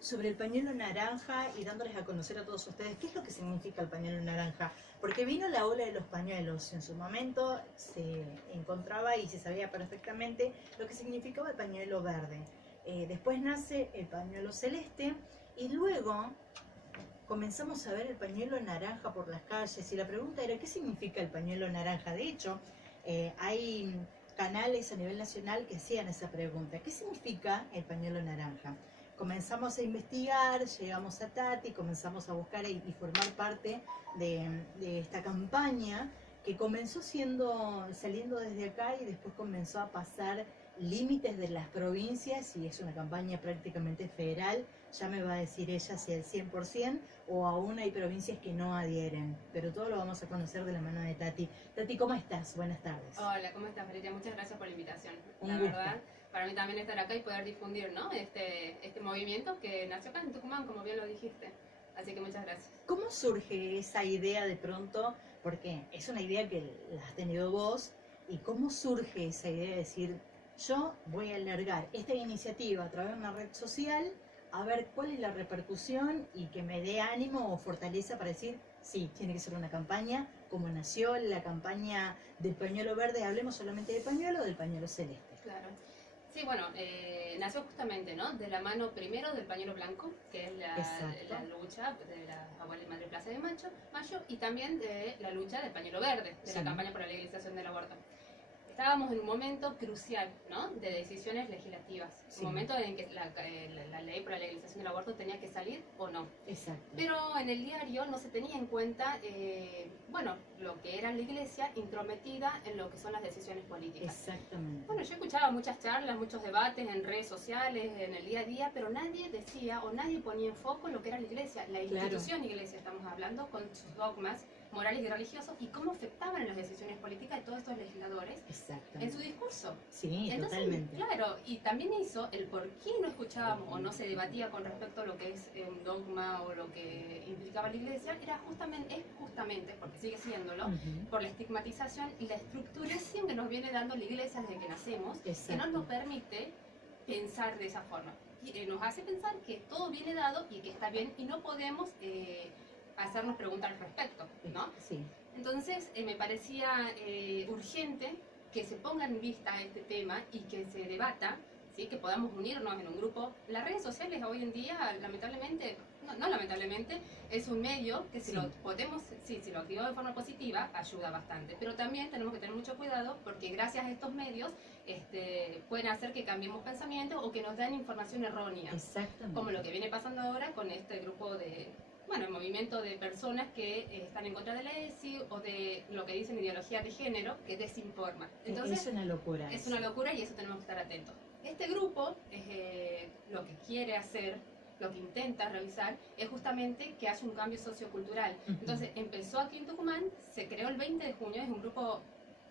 sobre el pañuelo naranja y dándoles a conocer a todos ustedes qué es lo que significa el pañuelo naranja. Porque vino la ola de los pañuelos, en su momento se encontraba y se sabía perfectamente lo que significaba el pañuelo verde. Después nace el pañuelo celeste y luego comenzamos a ver el pañuelo naranja por las calles y la pregunta era ¿qué significa el pañuelo naranja? De hecho, hay canales a nivel nacional que hacían esa pregunta, ¿qué significa el pañuelo naranja? Comenzamos a investigar, llegamos a Tati, comenzamos a buscar y formar parte de esta campaña que comenzó saliendo desde acá y después comenzó a pasar límites de las provincias y es una campaña prácticamente federal. Ya me va a decir ella si al 100% o aún hay provincias que no adhieren, pero todo lo vamos a conocer de la mano de Tati. Tati, ¿cómo estás? Buenas tardes. Hola, ¿cómo estás, Valeria? Muchas gracias por la invitación. Un la gusto. verdad, para mí también estar acá y poder difundir, ¿no? este movimiento que nació acá en Tucumán, como bien lo dijiste. Así que muchas gracias. ¿Cómo surge esa idea de pronto? Porque es una idea que la has tenido vos. ¿Y cómo surge esa idea de decir, yo voy a alargar esta iniciativa a través de una red social, a ver cuál es la repercusión y que me dé ánimo o fortaleza para decir, sí, tiene que ser una campaña, como nació la campaña del pañuelo verde, hablemos solamente del pañuelo o del pañuelo celeste? Claro. Sí, bueno, nació justamente, ¿no? De la mano primero del pañuelo blanco, que es la lucha de la abuela y madre Plaza de Mayo, y también de la lucha del pañuelo verde, de la campaña por la legalización del aborto. Estábamos en un momento crucial, ¿no? De decisiones legislativas, un momento en que la ley por la legalización del aborto tenía que salir o no. Exacto. Pero en el diario no se tenía en cuenta, bueno, lo que era la iglesia intrometida en lo que son las decisiones políticas. Exactamente. Bueno, yo escuchaba muchas charlas, muchos debates en redes sociales, en el día a día, pero nadie decía o nadie ponía en foco lo que era la iglesia, la institución iglesia, estamos hablando, con sus dogmas morales y religiosos y cómo afectaban en las decisiones políticas de todos estos legisladores en su discurso. Sí, entonces, totalmente. Claro, y también hizo el por qué no escuchábamos o no se debatía con respecto a lo que es un dogma o lo que implicaba la iglesia, es justamente, porque sigue siéndolo, por la estigmatización y la estructuración que nos viene dando la iglesia desde que nacemos, que no nos permite pensar de esa forma. Y, nos hace pensar que todo viene dado y que está bien y no podemos hacernos preguntas al respecto, ¿no? Sí. Entonces me parecía urgente que se ponga en vista este tema y que se debata, ¿sí? Que podamos unirnos en un grupo. Las redes sociales hoy en día, lamentablemente, no lamentablemente, es un medio que si lo podemos, si lo activamos de forma positiva, ayuda bastante. Pero también tenemos que tener mucho cuidado porque gracias a estos medios pueden hacer que cambiemos pensamientos o que nos den información errónea. Exactamente. Como lo que viene pasando ahora con este grupo de... Bueno, el movimiento de personas que están en contra de la ESI o de lo que dicen ideología de género, que desinforma. Entonces, es una locura. Es una locura y eso tenemos que estar atentos. Este grupo lo que quiere hacer, lo que intenta realizar, es justamente que haya un cambio sociocultural. Entonces, empezó aquí en Tucumán, se creó el 20 de junio, es un grupo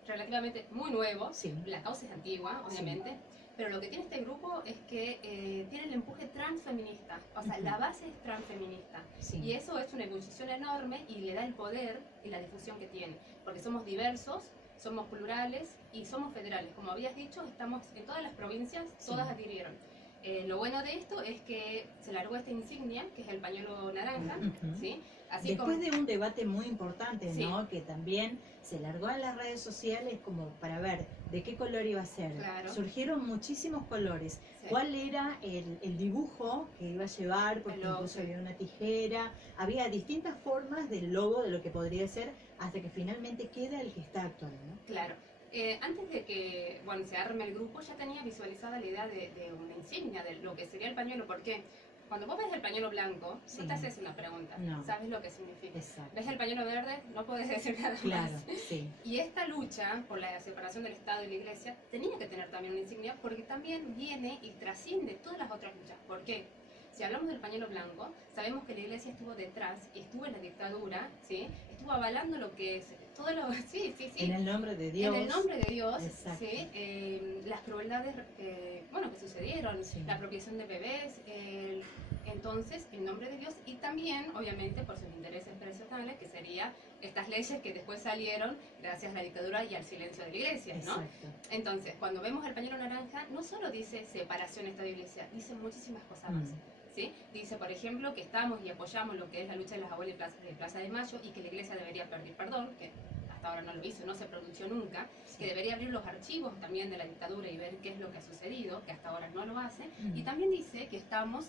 relativamente muy nuevo, la causa es antigua, obviamente, pero lo que tiene este grupo es que tiene el empuje transfeminista, o sea, la base es transfeminista, y eso es una ebullición enorme y le da el poder y la difusión que tiene, porque somos diversos, somos plurales y somos federales. Como habías dicho, estamos en todas las provincias, todas adhirieron. Lo bueno de esto es que se largó esta insignia, que es el pañuelo naranja, ¿sí? Así después de un debate muy importante, ¿no? Que también se largó en las redes sociales como para ver de qué color iba a ser. Claro. Surgieron muchísimos colores. ¿Cuál era el dibujo que iba a llevar? Porque incluso había una tijera, había distintas formas del logo de lo que podría ser hasta que finalmente queda el que está actual, ¿no? Claro. Antes de que se arme el grupo, ya tenía visualizada la idea de una insignia, de lo que sería el pañuelo, porque cuando vos ves el pañuelo blanco, no te haces una pregunta, sabes lo que significa. Exacto. Ves el pañuelo verde, no podés decir nada más. Y esta lucha por la separación del Estado y la Iglesia tenía que tener también una insignia, porque también viene y trasciende todas las otras luchas. ¿Por qué? Si hablamos del pañuelo blanco, sabemos que la Iglesia estuvo detrás y estuvo en la dictadura, ¿sí? Estuvo avalando lo que es todo lo... En el nombre de Dios. En el nombre de Dios, ¿sí? Las crueldades que sucedieron, la apropiación de bebés, entonces, en nombre de Dios y también, obviamente, por sus intereses personales, que serían estas leyes que después salieron gracias a la dictadura y al silencio de la Iglesia, ¿no? Entonces, cuando vemos el pañuelo naranja, no solo dice separación Estado-Iglesia, dice muchísimas cosas más. ¿sí? Dice, por ejemplo, que estamos y apoyamos lo que es la lucha de las abuelas de Plaza de Mayo y que la iglesia debería pedir perdón, que hasta ahora no lo hizo, no se pronunció nunca, que debería abrir los archivos también de la dictadura y ver qué es lo que ha sucedido, que hasta ahora no lo hace, y también dice que estamos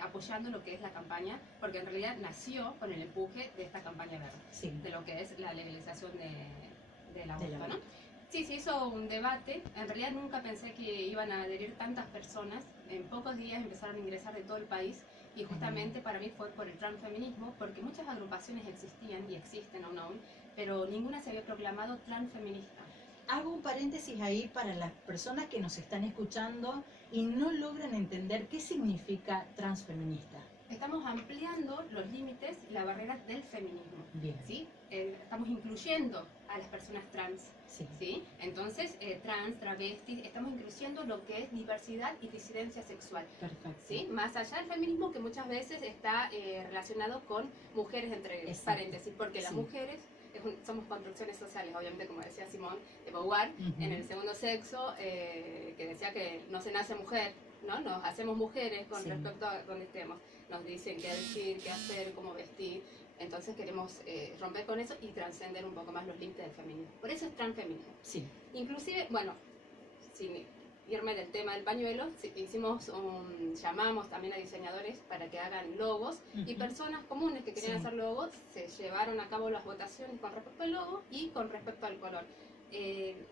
apoyando lo que es la campaña, porque en realidad nació con el empuje de esta campaña verde, de lo que es la legalización del aborto, ¿no? Sí, se hizo un debate, en realidad nunca pensé que iban a adherir tantas personas, en pocos días empezaron a ingresar de todo el país, y justamente para mí fue por el transfeminismo, porque muchas agrupaciones existían y existen aún, pero ninguna se había proclamado transfeminista. Hago un paréntesis ahí para las personas que nos están escuchando y no logran entender qué significa transfeminista. Estamos ampliando los límites y la barrera del feminismo. Bien. ¿Sí? Estamos incluyendo a las personas trans. Sí. ¿Sí? Entonces, trans, travestis, estamos incluyendo lo que es diversidad y disidencia sexual. Perfecto. ¿Sí? Más allá del feminismo, que muchas veces está relacionado con mujeres, entre paréntesis, porque las mujeres somos construcciones sociales, obviamente, como decía Simone de Beauvoir, en el segundo sexo, que decía que no se nace mujer, ¿no? Nos hacemos mujeres con respecto a donde estemos. Nos dicen qué decir, qué hacer, cómo vestir. Entonces queremos romper con eso y trascender un poco más los límites del feminismo. Por eso es transfeminismo. Sí. Inclusive, bueno, sin irme del tema del pañuelo, llamamos también a diseñadores para que hagan logos, y personas comunes que querían hacer logos se llevaron a cabo las votaciones con respecto al logo y con respecto al color.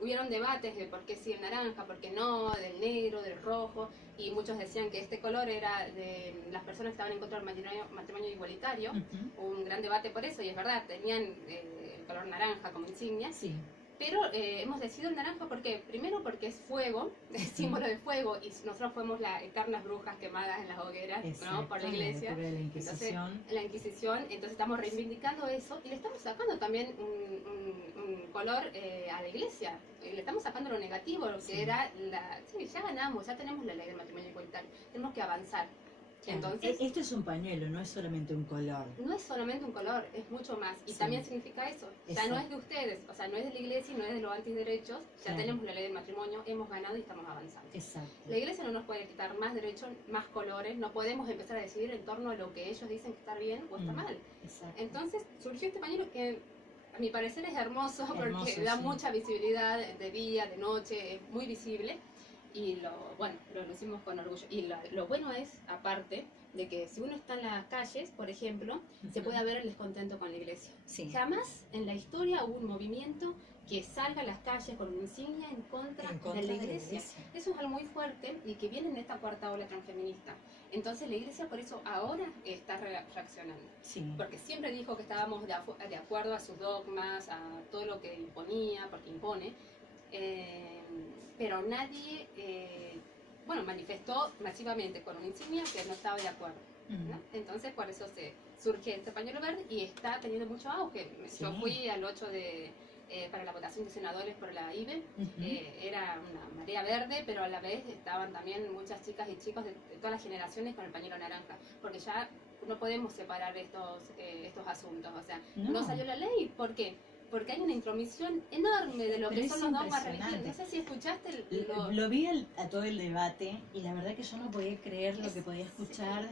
Hubieron debates de por qué sí el naranja, por qué no, del negro, del rojo, y muchos decían que este color era de las personas que estaban en contra del matrimonio igualitario. Hubo un gran debate por eso, y es verdad, tenían el color naranja como insignia. Sí. Pero hemos decidido el naranja porque, primero porque es fuego, es símbolo de fuego, y nosotros fuimos las eternas brujas quemadas en las hogueras, ¿no? Por la iglesia. La Inquisición. Entonces, la Inquisición, entonces estamos reivindicando eso, y le estamos sacando también un color a la iglesia. Le estamos sacando lo negativo, lo que era ya ganamos, ya tenemos la ley del matrimonio igualitario, tenemos que avanzar. Entonces, esto es un pañuelo, no es solamente un color. No es solamente un color, es mucho más. Y también significa eso. Ya no es de ustedes, o sea, no es de la iglesia y no es de los antiderechos. Ya tenemos la ley del matrimonio, hemos ganado y estamos avanzando. Exacto. La iglesia no nos puede quitar más derechos, más colores. No podemos empezar a decidir en torno a lo que ellos dicen que está bien o está mal. Exacto. Entonces surgió este pañuelo que a mi parecer es hermoso porque da mucha visibilidad de día, de noche, es muy visible. Y lo lucimos con orgullo. Y lo bueno es, aparte, de que si uno está en las calles, por ejemplo, se puede ver el descontento con la iglesia. Jamás en la historia hubo un movimiento que salga a las calles con una insignia en contra de la iglesia. Eso es algo muy fuerte y que viene en esta cuarta ola transfeminista. Entonces la iglesia por eso ahora está reaccionando. Porque siempre dijo que estábamos de acuerdo a sus dogmas, a todo lo que imponía, porque impone. Pero nadie manifestó masivamente con una insignia que no estaba de acuerdo, ¿no? Entonces por eso surge este pañuelo verde y está teniendo mucho auge. Yo fui al 8 para la votación de senadores por la IBE, era una marea verde, pero a la vez estaban también muchas chicas y chicos de todas las generaciones con el pañuelo naranja, porque ya no podemos separar estos asuntos, o sea, no salió la ley, ¿por qué? Porque hay una intromisión enorme de lo que son los dogmas religiosos. No sé si escuchaste lo vi a todo el debate y la verdad que yo no podía creer lo que podía escuchar.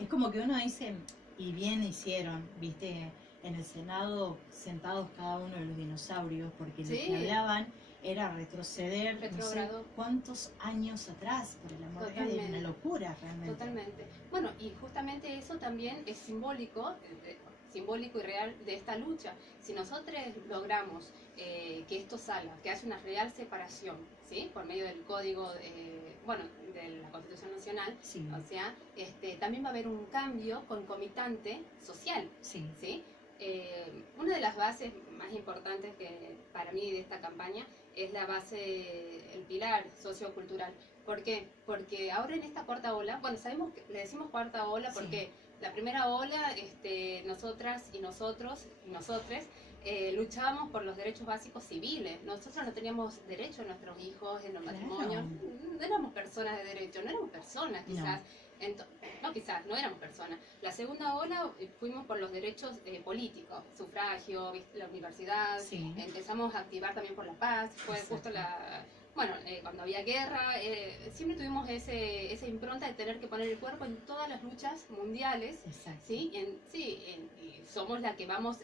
Es como que uno dice, y bien hicieron, viste, en el Senado sentados cada uno de los dinosaurios, porque lo que hablaban era retroceder no sé cuántos años atrás, por el amor de Dios, una locura realmente. Totalmente. Bueno, y justamente eso también es simbólico y real de esta lucha. Si nosotros logramos que esto salga, que haya una real separación, ¿sí? Por medio del código, de la Constitución Nacional, o sea, también va a haber un cambio concomitante social, ¿sí? Una de las bases más importantes que para mí de esta campaña es la base, el pilar sociocultural. ¿Por qué? Porque ahora en esta cuarta ola, sabemos que le decimos cuarta ola porque la primera ola, nosotras y nosotros y nosotres luchábamos por los derechos básicos civiles. Nosotros no teníamos derecho a nuestros hijos en los matrimonios. No éramos personas de derecho, no éramos personas quizás. No éramos personas. La segunda ola fuimos por los derechos políticos, sufragio, la universidad, empezamos a activar también por la paz, fue justo bueno, cuando había guerra, siempre tuvimos esa impronta de tener que poner el cuerpo en todas las luchas mundiales. Exacto. ¿Sí? Y somos la que vamos,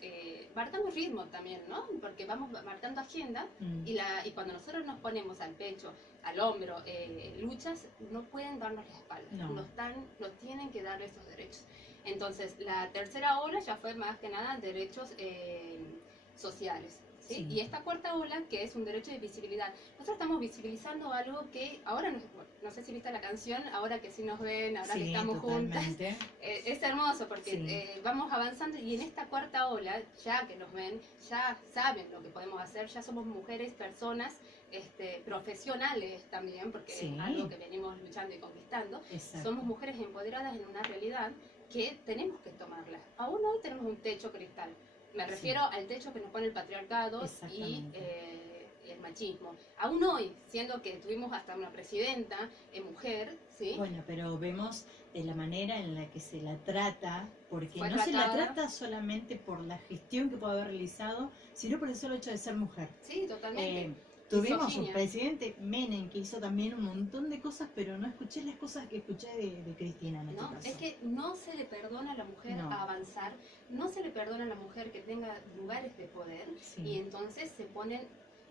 marcando ritmo también, ¿no? Porque vamos marcando agenda y cuando nosotros nos ponemos al pecho, al hombro, luchas, no pueden darnos la espalda, No. nos tienen que dar esos derechos. Entonces, la tercera ola ya fue más que nada derechos sociales. ¿Sí? Sí. Y esta cuarta ola, que es un derecho de visibilidad. Nosotros estamos visibilizando algo que ahora, no sé si viste la canción, ahora que sí nos ven, ahora que estamos totalmente. juntas, es hermoso porque Sí. vamos avanzando y en esta cuarta ola, ya que nos ven, ya saben lo que podemos hacer, ya somos mujeres, personas profesionales también, porque Sí. es algo que venimos luchando y conquistando. Exacto. Somos mujeres empoderadas en una realidad que tenemos que tomarla. Aún hoy tenemos un techo cristal. Me refiero al techo que nos pone el patriarcado y el machismo. Aún hoy, siendo que tuvimos hasta una presidenta mujer, ¿sí? Bueno, pero vemos de la manera en la que se la trata, porque Fue no se la tratada. trata solamente por la gestión que puede haber realizado, sino por el solo hecho de ser mujer. Sí, totalmente. Tuvimos un Misoginia. presidente, Menem, que hizo también un montón de cosas, pero no escuché las cosas que escuché de Cristina en este ¿No? caso. Es que no se le perdona a la mujer No. avanzar, no se le perdona a la mujer que tenga lugares de poder Sí. y entonces se ponen,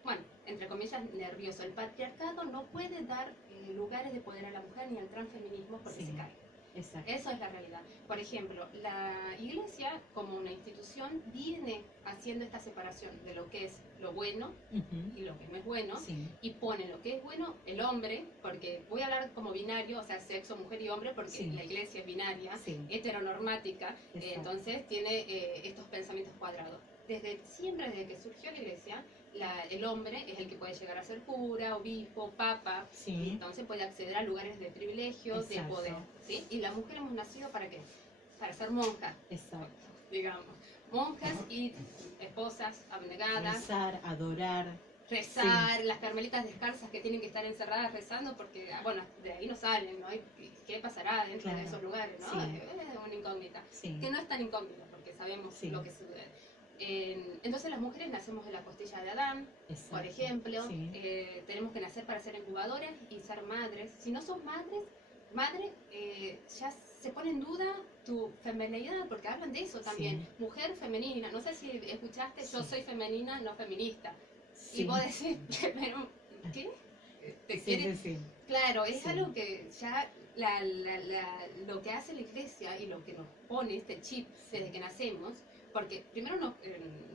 bueno, entre comillas, nerviosos. El patriarcado no puede dar lugares de poder a la mujer ni al transfeminismo porque Sí. se cae. Exacto. Eso es la realidad. Por ejemplo, la iglesia como una institución viene haciendo esta separación de lo que es lo bueno Ujú. y lo que no es bueno Sí. y pone lo que es bueno el hombre, porque voy a hablar como binario, o sea, sexo, mujer y hombre, porque Sí. la iglesia es binaria, Sí. heteronormática, Exacto. entonces tiene estos pensamientos cuadrados. Siempre desde que surgió la iglesia, el hombre es el que puede llegar a ser cura, obispo, papa, y Sí. entonces puede acceder a lugares de privilegio, de Exacto. poder. ¿Sí? Y la mujer hemos nacido ¿para qué? Para ser monjas, Exacto. digamos. Monjas y esposas abnegadas, Rezar, adorar. rezar, las carmelitas descalzas que tienen que estar encerradas rezando porque, bueno, de ahí no salen, ¿no? ¿Y qué pasará dentro de Claro. esos lugares, no? Sí. Es una incógnita. Sí. Que no es tan incógnita porque sabemos Sí. lo que sucede. Entonces las mujeres nacemos de la costilla de Adán, Exacto. por ejemplo, Sí. tenemos que nacer para ser incubadoras y ser madres. Si no sos madre, ya se pone en duda tu feminidad, porque hablan de eso también. Sí. Mujer femenina, no sé si escuchaste, yo Sí. soy femenina, no feminista. Sí. Y vos decís, pero, ¿qué? ¿Te Sí, quieres? sí, sí. Claro, es Sí. algo que ya lo que hace la iglesia y lo que nos pone este chip desde que nacemos, porque primero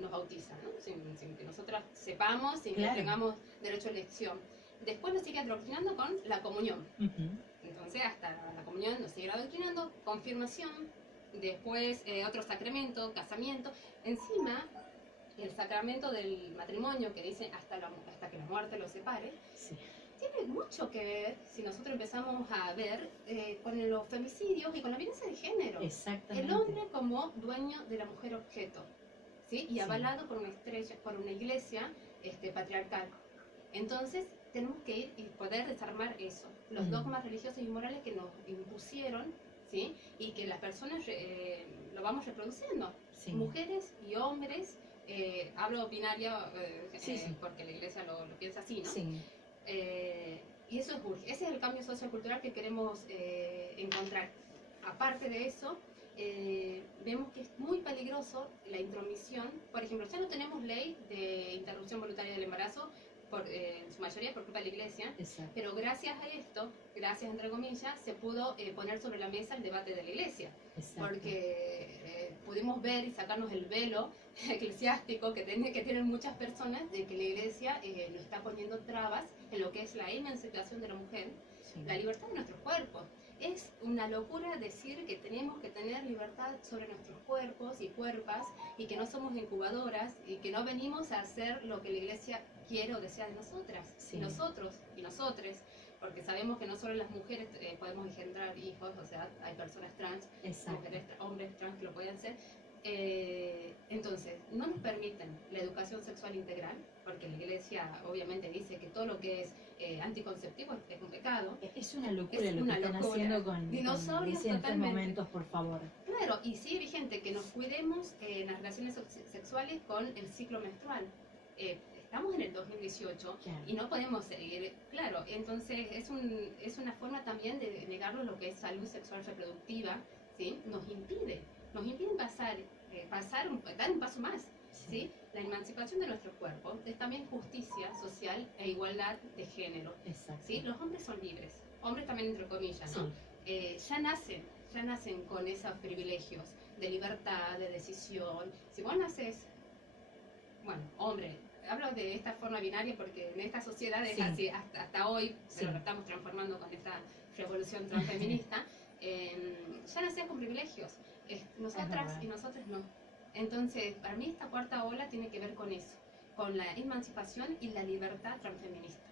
nos bautizan, ¿no? Sin que nosotras sepamos, sin Claro. que tengamos derecho a elección. Después nos sigue adoctrinando con la comunión. Ujú. Entonces, hasta la comunión nos sigue adoctrinando, confirmación, después otro sacramento, casamiento. Encima, el sacramento del matrimonio, que dice hasta que la muerte los separe, Sí. tiene mucho que ver, si nosotros empezamos a ver, con los femicidios y con la violencia de género. Exactamente. El hombre como dueño de la mujer objeto, ¿sí? Y Sí. avalado por por una iglesia patriarcal. Entonces, tenemos que ir y poder desarmar eso, los dogmas religiosos y morales que nos impusieron, ¿sí? Y que las personas lo vamos reproduciendo. Sí. Mujeres y hombres, hablo binario Sí, sí. porque la iglesia lo piensa así, ¿no? Sí. Y eso ese es el cambio sociocultural que queremos encontrar. Aparte de eso, vemos que es muy peligroso la intromisión. Por ejemplo, ya no tenemos ley de interrupción voluntaria del embarazo, en su mayoría por culpa de la iglesia, Exacto. pero gracias a esto, gracias entre comillas, se pudo poner sobre la mesa el debate de la iglesia, Exacto. porque pudimos ver y sacarnos el velo eclesiástico que tienen muchas personas de que la iglesia nos está poniendo trabas en lo que es la emancipación de la mujer, Sí. la libertad de nuestros cuerpos. Es una locura decir que tenemos que tener libertad sobre nuestros cuerpos y cuerpas y que no somos incubadoras y que no venimos a hacer lo que la iglesia quiere o desea de nosotras, Sí. y nosotros y nosotres, porque sabemos que no solo las mujeres podemos engendrar hijos, o sea, hay personas trans, Exacto. mujeres, hombres trans que lo pueden ser. Entonces, no nos permiten la educación sexual integral, porque la iglesia obviamente dice que todo lo que es anticonceptivo es un pecado. Es una locura Es lo una que están locura. haciendo con Dinosaurios recientes totalmente. momentos, por favor. Claro, y sigue vigente que nos cuidemos en las relaciones sexuales con el ciclo menstrual. estamos en el 2018 Claro. y no podemos seguir, claro, entonces es una forma también de negarlo lo que es salud sexual reproductiva, ¿sí? Nos impide dar un paso más, ¿sí? La emancipación de nuestro cuerpo es también justicia social e igualdad de género, Exacto. ¿sí? Los hombres son libres, hombres también entre comillas, ¿no? Sí. Ya nacen con esos privilegios de libertad, de decisión. Si vos naces, bueno, hombre, hablo de esta forma binaria porque en esta sociedad es Sí. así hasta hoy, pero Sí. lo estamos transformando con esta revolución transfeminista, ya nacés con privilegios, nosotras y nosotros no. Entonces, para mí esta cuarta ola tiene que ver con eso, con la emancipación y la libertad transfeminista.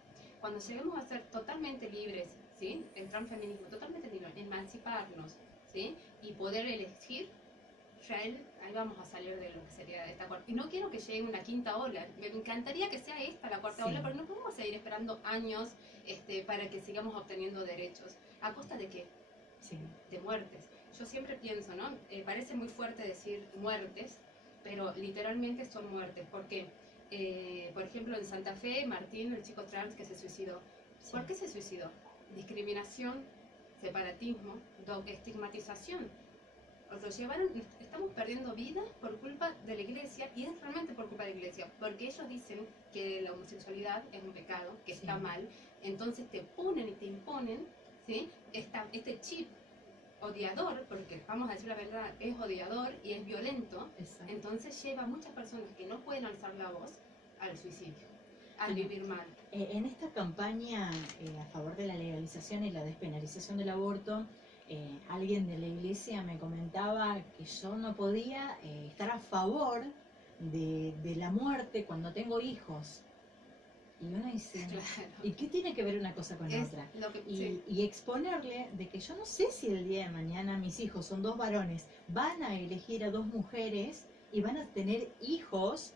Cuando lleguemos a ser totalmente libres, ¿sí? El transfeminismo, totalmente libres, emanciparnos, ¿sí? Y poder elegir, ya ahí vamos a salir de lo que sería esta cuarta. Y no quiero que llegue una quinta ola, me encantaría que sea esta la cuarta Sí. ola, pero no podemos seguir esperando años para que sigamos obteniendo derechos. ¿A costa de qué? Sí. De muertes. Yo siempre pienso, ¿no? Parece muy fuerte decir muertes, pero literalmente son muertes. ¿Por qué? Por ejemplo, en Santa Fe, Martín, el chico trans que se suicidó. Sí. ¿Por qué se suicidó? Discriminación, separatismo, estigmatización. Lo llevaron, estamos perdiendo vidas por culpa de la iglesia, y es realmente por culpa de la iglesia, porque ellos dicen que la homosexualidad es un pecado, que está mal, entonces te ponen y te imponen, ¿sí? Este chip odiador, porque vamos a decir la verdad, es odiador y es violento. Exacto. Entonces lleva a muchas personas que no pueden alzar la voz al suicidio, a vivir mal. En esta campaña a favor de la legalización y la despenalización del aborto, alguien de la iglesia me comentaba que yo no podía estar a favor de la muerte cuando tengo hijos. Y uno dice, Claro. ¿y qué tiene que ver una cosa con Es otra? lo que, Y, sí. y exponerle de que yo no sé si el día de mañana mis hijos son 2 varones, van a elegir a 2 mujeres y van a tener hijos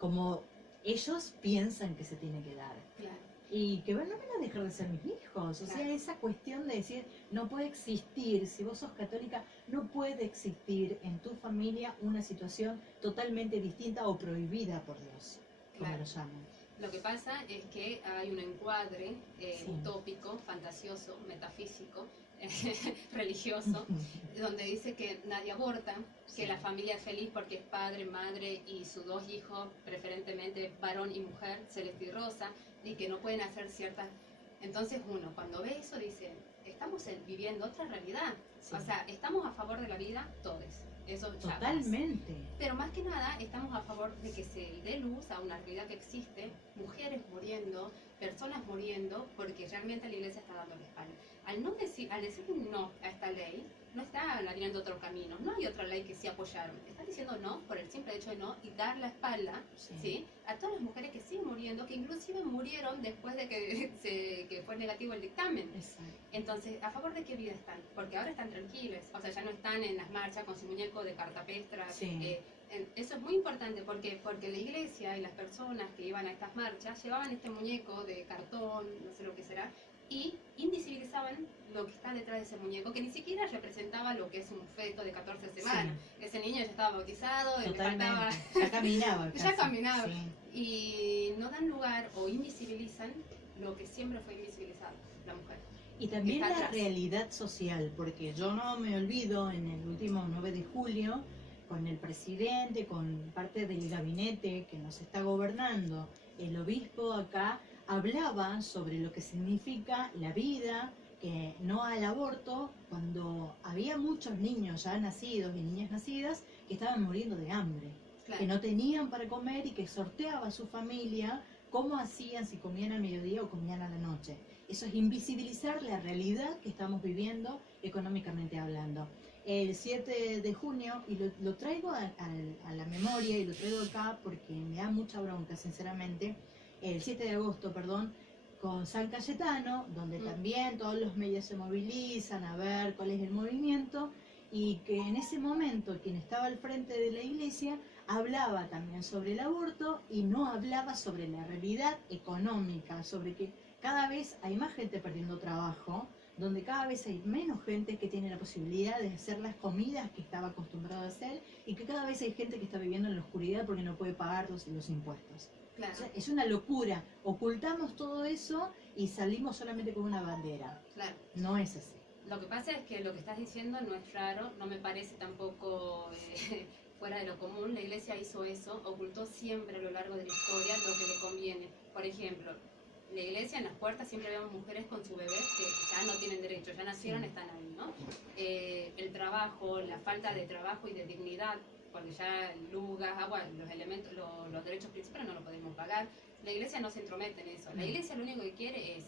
como ellos piensan que se tiene que dar. Claro. Y que bueno, no van a dejar de ser mis hijos. O sea, Claro. esa cuestión de decir, no puede existir, si vos sos católica, no puede existir en tu familia una situación totalmente distinta o prohibida por Dios, como Claro. lo llaman. Lo que pasa es que hay un encuadre Sí. utópico, fantasioso, metafísico, religioso, donde dice que nadie aborta, que Sí. la familia es feliz porque es padre, madre y sus 2 hijos, preferentemente varón y mujer, celeste y rosa, y que no pueden hacer ciertas... Entonces uno, cuando ve eso, dice, estamos viviendo otra realidad. Sí. O sea, estamos a favor de la vida todos. Eso ya Totalmente. pero más que nada estamos a favor de que se dé luz a una realidad que existe, mujeres muriendo, personas muriendo, porque realmente la iglesia está dando la espalda. Al decir un no a esta ley, no está abriendo otro camino, no hay otra ley que sí apoyaron. Están diciendo no por el simple hecho de no y dar la espalda, Sí. ¿sí? A todas las mujeres que siguen muriendo, que inclusive murieron después de que fue negativo el dictamen. Exacto. Entonces, ¿a favor de qué vida están? Porque ahora están tranquilos, o sea, ya no están en las marchas con su muñeco de cartapestra. Sí. Eso es muy importante porque la iglesia y las personas que iban a estas marchas llevaban este muñeco de cartón, no sé lo que será, y invisibilizaban lo que está detrás de ese muñeco, que ni siquiera representaba lo que es un feto de 14 semanas. Sí. Ese niño ya estaba bautizado, le Totalmente. faltaba... Ya caminaba. Ya casi. caminaba. Sí. Y no dan lugar o invisibilizan lo que siempre fue invisibilizado, la mujer. Y también Está la atrás. realidad social, porque yo no me olvido en el último 9 de julio, con el presidente, con parte del gabinete que nos está gobernando, el obispo acá hablaba sobre lo que significa la vida, que no al aborto, cuando había muchos niños ya nacidos y niñas nacidas que estaban muriendo de hambre, Claro. que no tenían para comer y que sorteaba a su familia cómo hacían, si comían al mediodía o comían a la noche. Eso es invisibilizar la realidad que estamos viviendo económicamente hablando. El 7 de junio, y lo traigo a la memoria y lo traigo acá porque me da mucha bronca, sinceramente, el 7 de agosto, perdón, con San Cayetano, donde también todos los medios se movilizan a ver cuál es el movimiento, y que en ese momento quien estaba al frente de la iglesia hablaba también sobre el aborto y no hablaba sobre la realidad económica, sobre que cada vez hay más gente perdiendo trabajo, donde cada vez hay menos gente que tiene la posibilidad de hacer las comidas que estaba acostumbrado a hacer y que cada vez hay gente que está viviendo en la oscuridad porque no puede pagar los impuestos. Claro. O sea, es una locura. Ocultamos todo eso y salimos solamente con una bandera. Claro. No es así. Lo que pasa es que lo que estás diciendo no es raro, no me parece tampoco fuera de lo común. La iglesia hizo eso, ocultó siempre a lo largo de la historia lo que le conviene. Por ejemplo, la iglesia en las puertas siempre vemos mujeres con su bebé que ya no tienen derecho, ya nacieron, Sí. están ahí, ¿no? El trabajo, la falta de trabajo y de dignidad, porque ya lugar, agua, los elementos, los derechos principales no los podemos pagar. La iglesia no se entromete en eso. La iglesia lo único que quiere es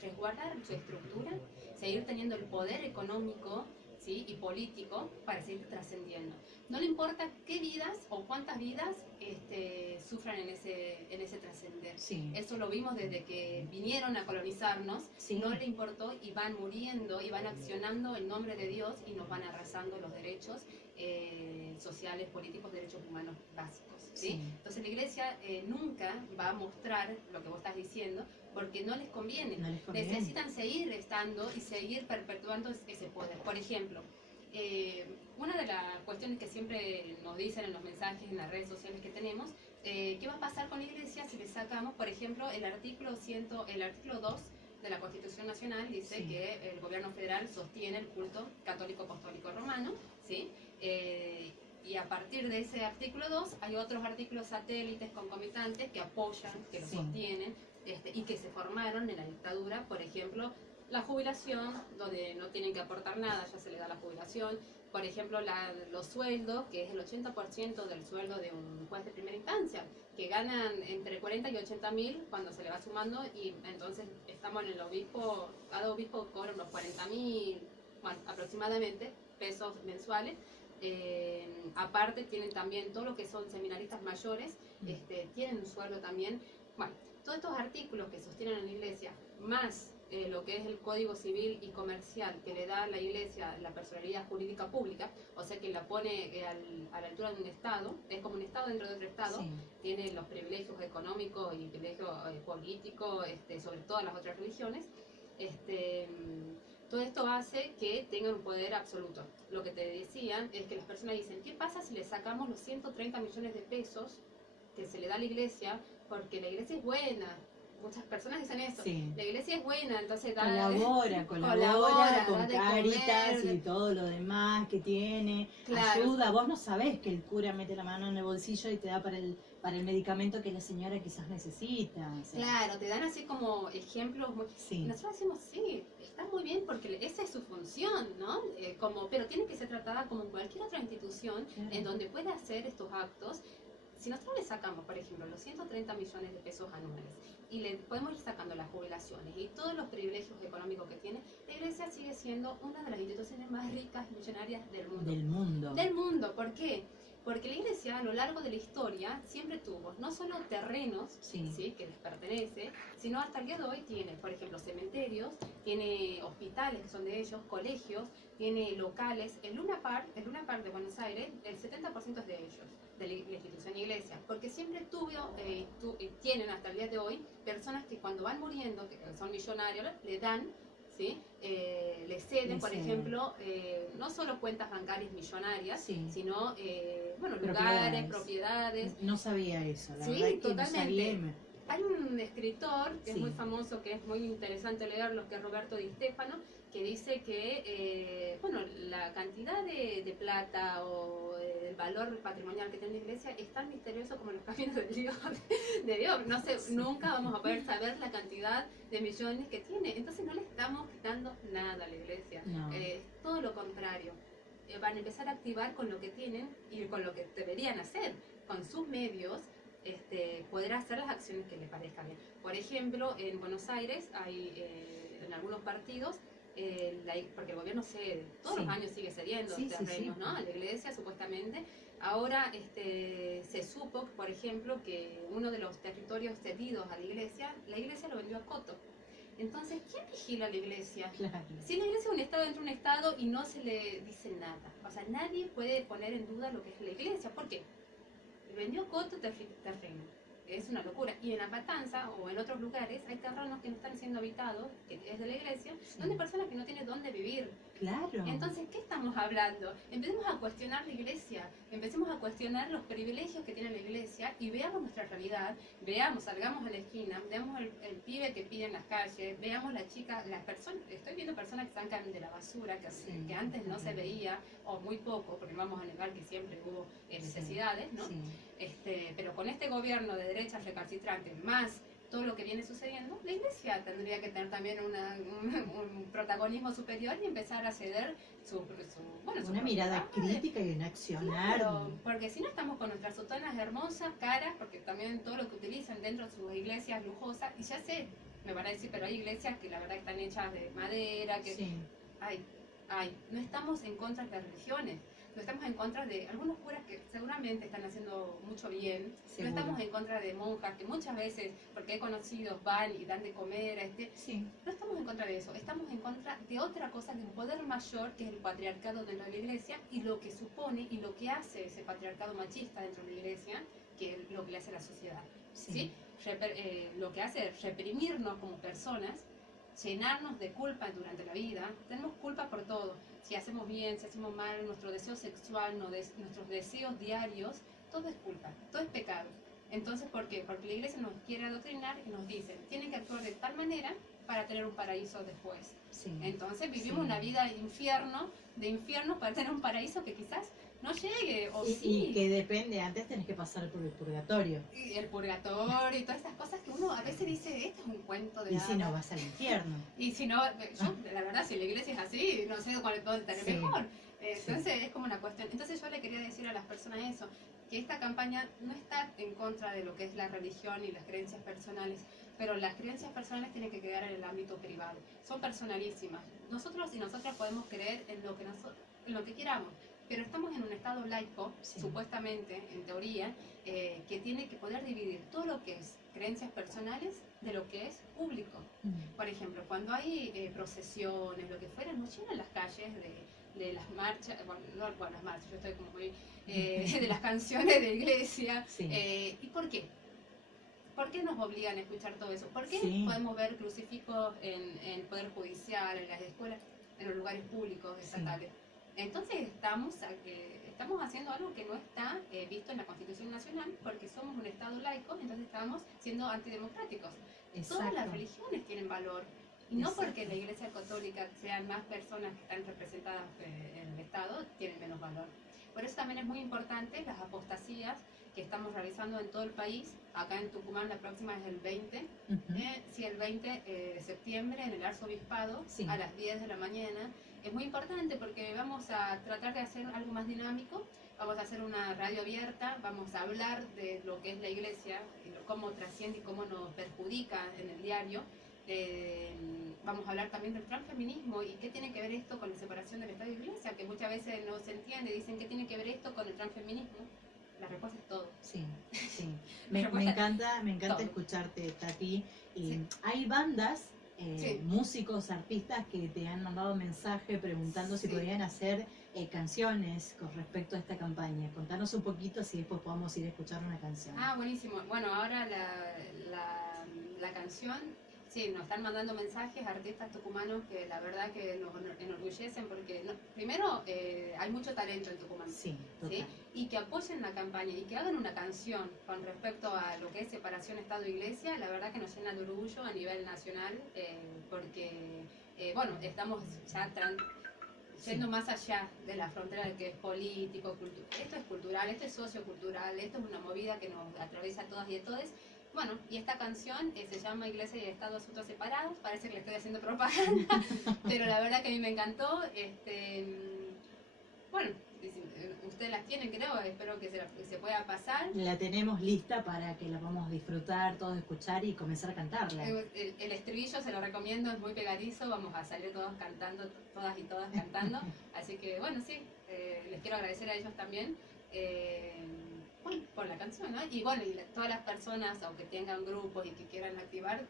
resguardar su estructura, seguir teniendo el poder económico, ¿sí?, y político para seguir trascendiendo. No le importa qué vidas o cuántas vidas sufran en ese trascender. Sí. Eso lo vimos desde que vinieron a colonizarnos, Sí. no le importó y van muriendo y van accionando en nombre de Dios y nos van arrasando los derechos sociales, políticos, derechos humanos básicos. ¿sí? Sí. Entonces la iglesia nunca va a mostrar lo que vos estás diciendo porque no les conviene. No les conviene. Necesitan seguir estando y seguir perpetuando ese poder. Por ejemplo, una de las cuestiones que siempre nos dicen en los mensajes, en las redes sociales que tenemos, ¿qué va a pasar con la iglesia si le sacamos, por ejemplo, el artículo 2 de la Constitución Nacional dice Sí. que el gobierno federal sostiene el culto católico apostólico romano, ¿sí? Y a partir de ese artículo 2 hay otros artículos satélites concomitantes que apoyan, que lo Sí. sostienen y que se formaron en la dictadura, por ejemplo, la jubilación, donde no tienen que aportar nada, ya se le da la jubilación. Por ejemplo, los sueldos, que es el 80% del sueldo de un juez de primera instancia, que ganan entre 40 y 80 mil cuando se le va sumando, y entonces estamos en el obispo, cada obispo cobra unos 40 mil, bueno, aproximadamente, pesos mensuales. Aparte tienen también todo lo que son seminaristas mayores, tienen un sueldo también. Bueno, todos estos artículos que sostienen en la iglesia, más lo que es el Código Civil y Comercial que le da a la iglesia la personalidad jurídica pública, o sea que la pone a la altura de un Estado, es como un Estado dentro de otro Estado, Sí. tiene los privilegios económicos y privilegios políticos sobre todas las otras religiones. Todo esto hace que tengan un poder absoluto. Lo que te decían es que las personas dicen, ¿qué pasa si le sacamos los 130 millones de pesos que se le da a la iglesia? Porque la iglesia es buena. Muchas personas dicen eso. Sí. La iglesia es buena, entonces da... Colabora colabora, con da de Cáritas comer. y todo lo demás que tiene. Claro. Ayuda. Vos no sabés que el cura mete la mano en el bolsillo y te da para el medicamento que la señora quizás necesita. O sea, Claro, te dan así como ejemplos muy... Sí. Nosotros decimos, sí, está muy bien porque esa es su función, ¿no? Pero tiene que ser tratada como cualquier otra institución Claro. en donde pueda hacer estos actos. Si nosotros le sacamos, por ejemplo, los 130 millones de pesos anuales y le podemos ir sacando las jubilaciones y todos los privilegios económicos que tiene, la iglesia sigue siendo una de las instituciones más ricas y millonarias del mundo. Del mundo. Del mundo, ¿por qué? Porque la iglesia a lo largo de la historia siempre tuvo no solo terrenos, Sí. ¿sí?, que les pertenece, sino hasta el día de hoy tiene, por ejemplo, cementerios, tiene hospitales que son de ellos, colegios, tiene locales. El Luna Park de Buenos Aires, el 70% es de ellos, de la institución iglesia, porque siempre tienen hasta el día de hoy personas que cuando van muriendo, que son millonarios, le dan, ¿sí? Le ceden, Le por ceden. ejemplo, no solo cuentas bancarias millonarias, Sí. sino lugares, propiedades. No sabía eso, la Sí, verdad que totalmente. no sabía. Hay un escritor que es Sí. muy famoso, que es muy interesante leerlo, que es Roberto Di Stefano, que dice que la cantidad de plata o el valor patrimonial que tiene la iglesia es tan misterioso como los caminos de Dios. No sé, Sí. nunca vamos a poder saber la cantidad de millones que tiene. Entonces no le estamos quitando nada a la iglesia. No. Todo lo contrario. Van a empezar a activar con lo que tienen y con lo que deberían hacer, con sus medios. Poder hacer las acciones que les parezcan bien. Por ejemplo, en Buenos Aires hay en algunos partidos, porque el gobierno todos Sí. los años sigue cediendo Sí, sí, terrenos, sí. ¿no?, a la iglesia supuestamente. Ahora se supo, por ejemplo, que uno de los territorios cedidos a la iglesia lo vendió a Coto. Entonces, ¿quién vigila a la iglesia? Claro. Si la iglesia es un estado dentro de un estado y no se le dice nada, o sea, nadie puede poner en duda lo que es la iglesia. ¿Por qué? Vendió Coto terreno. es una locura. Y en La Matanza o en otros lugares hay terrenos que no están siendo habitados, que es de la iglesia, Sí. donde hay personas que no tienen dónde vivir. Claro. Entonces, ¿qué estamos hablando? Empecemos a cuestionar la iglesia, empecemos a cuestionar los privilegios que tiene la iglesia y veamos nuestra realidad, veamos, salgamos a la esquina, veamos el pibe que pide en las calles, veamos la chica, las personas, estoy viendo personas que sacan de la basura, Sí. que antes no se veía, o muy poco, porque vamos a negar que siempre hubo necesidades, ¿no? Sí. Pero con este gobierno de derechas recalcitrante, más todo lo que viene sucediendo, la iglesia tendría que tener también un protagonismo superior y empezar a ceder su Una mirada propiedad. crítica y un accionar. Claro, porque si no estamos con nuestras sotanas hermosas, caras, porque también todo lo que utilizan dentro de sus iglesias lujosas, y ya sé, me van a decir, pero hay iglesias que la verdad están hechas de madera, que Sí. no estamos en contra de las religiones, no estamos en contra de algunos curas que seguramente están haciendo mucho bien, Seguro. no estamos en contra de monjas que muchas veces, porque he conocido, van y dan de comer a Sí. no estamos en contra de eso, estamos en contra de otra cosa, de un poder mayor que es el patriarcado dentro de la iglesia y lo que supone y lo que hace ese patriarcado machista dentro de la iglesia, que es lo que le hace a la sociedad. ¿Sí? Lo que hace es reprimirnos como personas, llenarnos de culpa durante la vida. Tenemos culpa por todo. Si hacemos bien, si hacemos mal, nuestro deseo sexual, nuestros deseos diarios, todo es culpa, todo es pecado. Entonces, ¿por qué? Porque la iglesia nos quiere adoctrinar y nos dice, tienen que actuar de tal manera para tener un paraíso después. Sí. Entonces vivimos Sí. una vida de infierno para tener un paraíso que quizás no llegue, o Y sí. que depende, antes tenés que pasar por el purgatorio. Y el purgatorio y todas estas cosas que uno a veces dice, esto es un cuento de Y si no, hadas. vas al infierno. Y si no, yo, la verdad, si la iglesia es así, no sé cuál puede estar Sí. mejor. Entonces es como una cuestión. Entonces yo le quería decir a las personas eso, que esta campaña no está en contra de lo que es la religión y las creencias personales, pero las creencias personales tienen que quedar en el ámbito privado. Son personalísimas. Nosotros y nosotras podemos creer en lo que queramos, pero estamos en un estado laico, Sí. supuestamente, en teoría, que tiene que poder dividir todo lo que es creencias personales de lo que es público. Por ejemplo, cuando hay procesiones, lo que fuera, nos llenan las calles de las marchas, las marchas, yo estoy como muy, de las canciones de iglesia. Sí. ¿Y por qué? ¿Por qué nos obligan a escuchar todo eso? ¿Por qué Sí. podemos ver crucifijos en el Poder Judicial, en las escuelas, en los lugares públicos estatales? Entonces estamos haciendo algo que no está visto en la Constitución Nacional porque somos un Estado laico, entonces estamos siendo antidemocráticos. Todas las religiones tienen valor y no Exacto. porque la Iglesia Católica sean más personas que están representadas en el Estado, tienen menos valor. Por eso también es muy importante las apostasías que estamos realizando en todo el país. Acá en Tucumán la próxima es el 20, sí, el 20 de septiembre en el Arzobispado, Sí. a las 10 de la mañana. Es muy importante porque vamos a tratar de hacer algo más dinámico, vamos a hacer una radio abierta, vamos a hablar de lo que es la iglesia, y cómo trasciende y cómo nos perjudica en el diario. Vamos a hablar también del transfeminismo y qué tiene que ver esto con la separación del Estado y la iglesia, que muchas veces no se entiende, dicen qué tiene que ver esto con el transfeminismo. La respuesta es todo. Sí, sí. Me encanta Todo. escucharte, Tati. Y Sí. hay bandas, Sí. músicos, artistas que te han mandado mensaje preguntando si Sí. podrían hacer canciones con respecto a esta campaña. Contanos un poquito si después podamos ir a escuchar una canción. Ah, buenísimo. Bueno, ahora la canción, sí, nos están mandando mensajes artistas tucumanos que la verdad que nos enorgullecen porque, primero, hay mucho talento en Tucumán. Sí, total. ¿Sí? Y que apoyen la campaña y que hagan una canción con respecto a lo que es separación Estado-Iglesia, la verdad que nos llena de orgullo a nivel nacional, porque, bueno, estamos ya yendo más allá de la frontera de que es político, esto es cultural, esto es sociocultural, esto es una movida que nos atraviesa a todas y a todos. Bueno, y esta canción se llama Iglesia y Estado Asuntos Separados, parece que le estoy haciendo propaganda, pero la verdad que a mí me encantó. Bueno, ustedes las tienen, creo, espero que se pueda pasar. La tenemos lista para que la podamos disfrutar, todos escuchar y comenzar a cantarla. El estribillo se lo recomiendo, es muy pegadizo, vamos a salir todos cantando, todas y todas cantando. Así que bueno, sí, les quiero agradecer a ellos también bueno, por la canción, ¿no? Y bueno, y todas las personas, aunque tengan grupos y que quieran activar,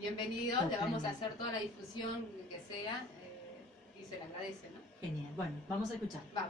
bienvenidos, le vamos a hacer toda la difusión que sea y se le agradece, ¿no? Genial, bueno, vamos a escuchar. Vamos.